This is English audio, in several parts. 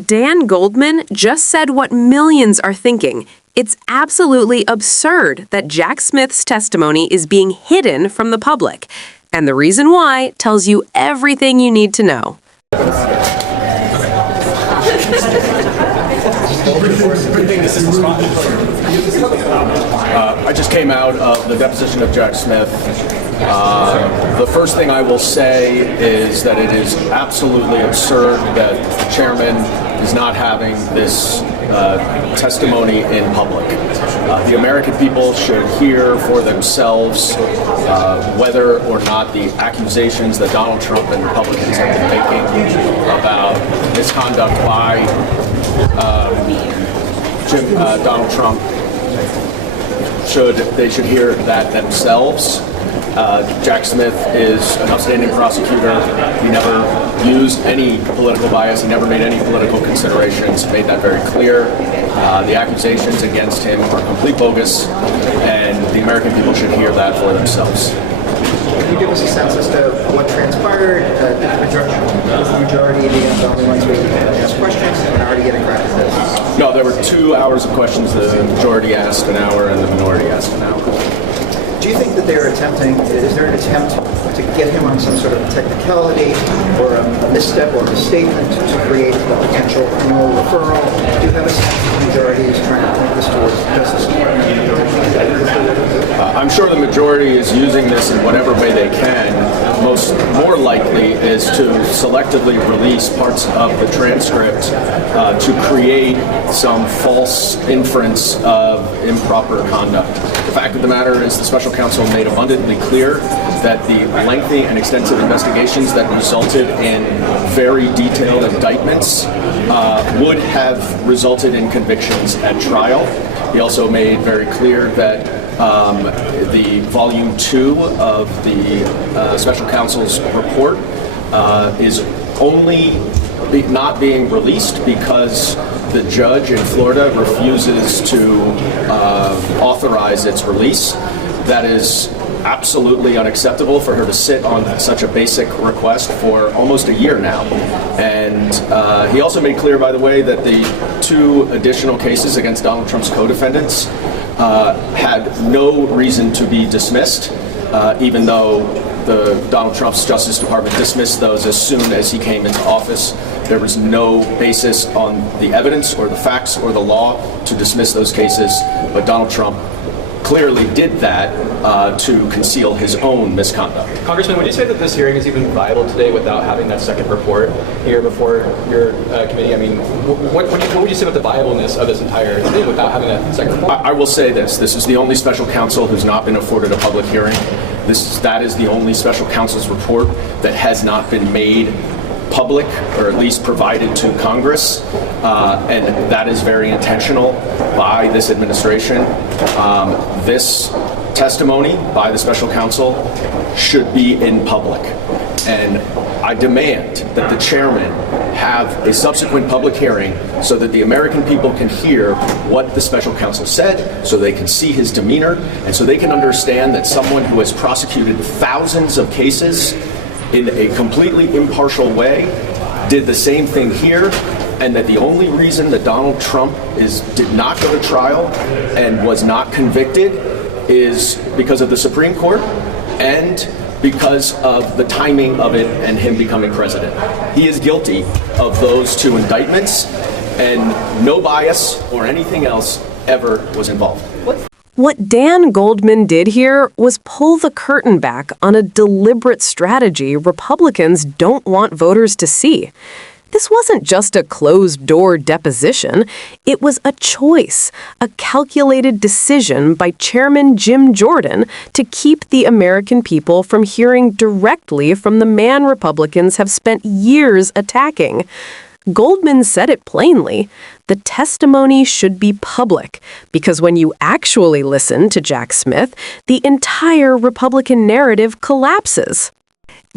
Dan Goldman just said what millions are thinking. It's absolutely absurd that Jack Smith's testimony is being hidden from the public. And the reason why tells you everything you need to know. I just came out of the deposition of Jack Smith. The first thing I will say is that it is absolutely absurd that the chairman is not having this testimony in public. The American people should hear for themselves whether or not the accusations that Donald Trump and Republicans have been making about misconduct by Donald Trump, they should hear that themselves. Jack Smith is an outstanding prosecutor. He never used any political bias. He never made any political considerations. Made that very clear. The accusations against him are complete bogus, and the American people should hear that for themselves. Can you give us a sense as to what transpired? Was the majority of the only ones who asked questions, the minority getting cracked at this? No, there were 2 hours of questions. The majority asked an hour, and the minority asked an hour. Do you think that they're attempting, is there an attempt to get him on some sort of technicality or a misstep or a misstatement to create a potential criminal referral? Do you have a sense that the majority is trying to point this towards the Justice Department? I'm sure the majority is using this in whatever way they can. More likely is to selectively release parts of the transcript to create some false inference of improper conduct. The fact of the matter is the special counsel made abundantly clear that the lengthy and extensive investigations that resulted in very detailed indictments would have resulted in convictions at trial. He also made very clear that the volume 2 of the special counsel's report is only not being released because the judge in Florida refuses to authorize its release. That is absolutely unacceptable for her to sit on such a basic request for almost a year now. And he also made clear, by the way, that the 2 additional cases against Donald Trump's co-defendants had no reason to be dismissed, even though Donald Trump's Justice Department dismissed those as soon as he came into office. There was no basis on the evidence or the facts or the law to dismiss those cases, but Donald Trump clearly did that to conceal his own misconduct. Congressman, would you say that this hearing is even viable today without having that second report here before your committee? I mean, what would you say about the viableness of this entire thing without having that second report? I will say this. This is the only special counsel who's not been afforded a public hearing. That is the only special counsel's report that has not been made public, or at least provided to Congress, and that is very intentional by this administration. This testimony by the special counsel should be in public, and I demand that the chairman have a subsequent public hearing so that the American people can hear what the special counsel said, so they can see his demeanor, and so they can understand that someone who has prosecuted thousands of cases in a completely impartial way did the same thing here, and that the only reason that Donald Trump did not go to trial and was not convicted is because of the Supreme Court and because of the timing of it and him becoming president. He is guilty of those 2 indictments, and no bias or anything else ever was involved. What Dan Goldman did here was pull the curtain back on a deliberate strategy Republicans don't want voters to see. This wasn't just a closed-door deposition. It was a choice, a calculated decision by Chairman Jim Jordan to keep the American people from hearing directly from the man Republicans have spent years attacking. Goldman said it plainly. The testimony should be public, because when you actually listen to Jack Smith, the entire Republican narrative collapses.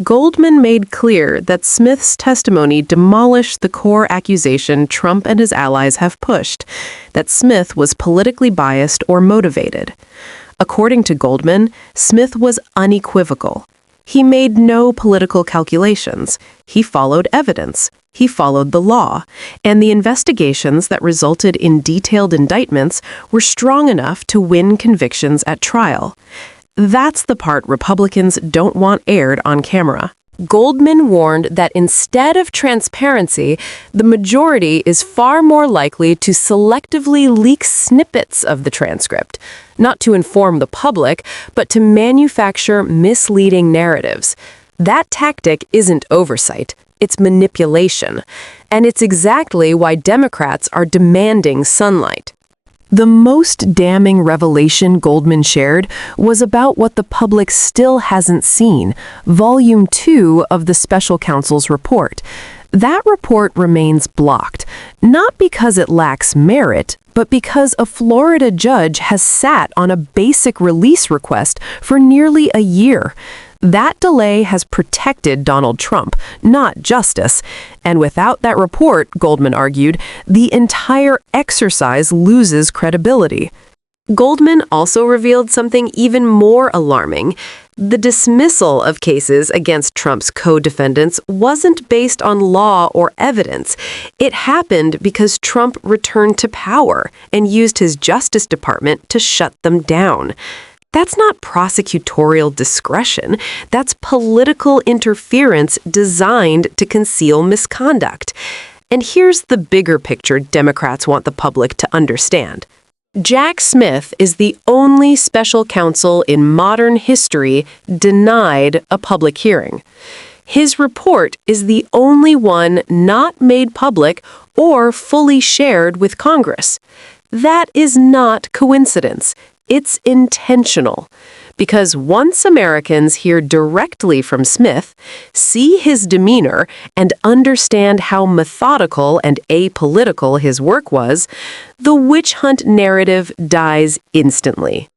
Goldman made clear that Smith's testimony demolished the core accusation Trump and his allies have pushed, that Smith was politically biased or motivated. According to Goldman, Smith was unequivocal. He made no political calculations. He followed evidence. He followed the law, and the investigations that resulted in detailed indictments were strong enough to win convictions at trial. That's the part Republicans don't want aired on camera. Goldman warned that instead of transparency, the majority is far more likely to selectively leak snippets of the transcript, not to inform the public, but to manufacture misleading narratives. That tactic isn't oversight, it's manipulation. And it's exactly why Democrats are demanding sunlight. The most damning revelation Goldman shared was about what the public still hasn't seen, Volume 2 of the special counsel's report. That report remains blocked, not because it lacks merit, but because a Florida judge has sat on a basic release request for nearly a year. That delay has protected Donald Trump, not justice. And without that report, Goldman argued, the entire exercise loses credibility. Goldman also revealed something even more alarming. The dismissal of cases against Trump's co-defendants wasn't based on law or evidence. It happened because Trump returned to power and used his Justice Department to shut them down. That's not prosecutorial discretion. That's political interference designed to conceal misconduct. And here's the bigger picture Democrats want the public to understand. Jack Smith is the only special counsel in modern history denied a public hearing. His report is the only one not made public or fully shared with Congress. That is not coincidence. It's intentional. Because once Americans hear directly from Smith, see his demeanor, and understand how methodical and apolitical his work was, the witch hunt narrative dies instantly.